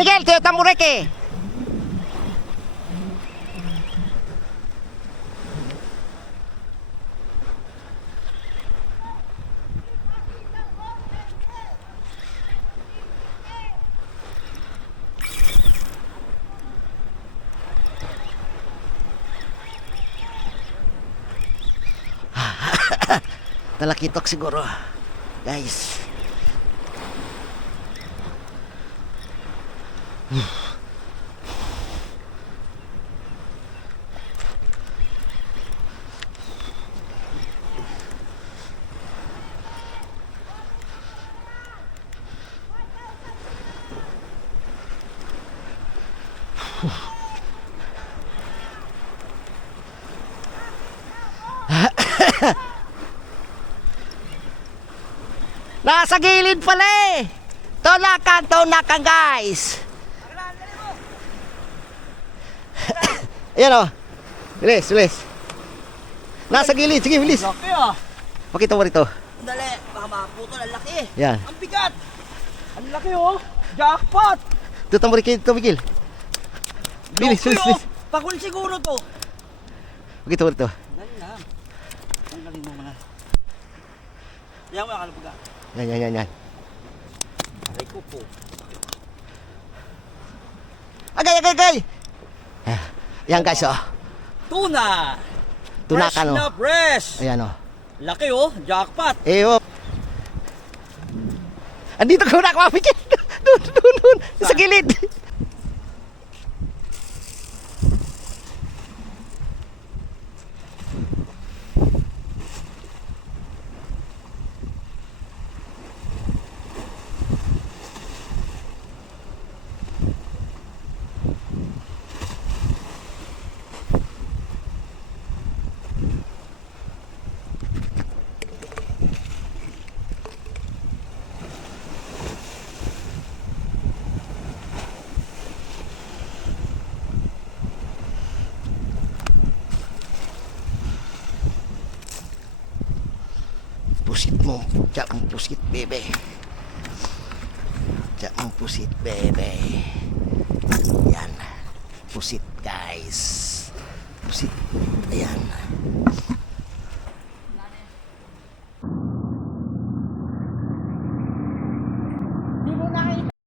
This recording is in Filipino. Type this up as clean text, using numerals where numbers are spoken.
Miguel, tiyo tamureke. Talakitok siguro, guys. Nasa gilid pala eh. Tonakan guys. Ayan o. Bilis. Nasa gilid, sige bilis. Laki ah. Pakita mo rito. Dali, baka maputol, ang laki. Yan. Ang bigat. Ang laki oh. Jackpot. Dito mo rito, Miguel. Bilis. Pakul siguro to. Pakita mo rito. Dali lang. Ang laki mo muna. Yan mo, akalabaga. Yan. Aray ko po. Agay. Yan guys oh. Tuna. Tunakan Fresh na fresh. Ayan oh. Laki oh, jackpot. Oh. Andito ko na ako, Miguel. Doon. Sa gilid. Pusit mo. Diyan ang pusit, bebe. Yan. Pusit, guys. Pusit. Ayan.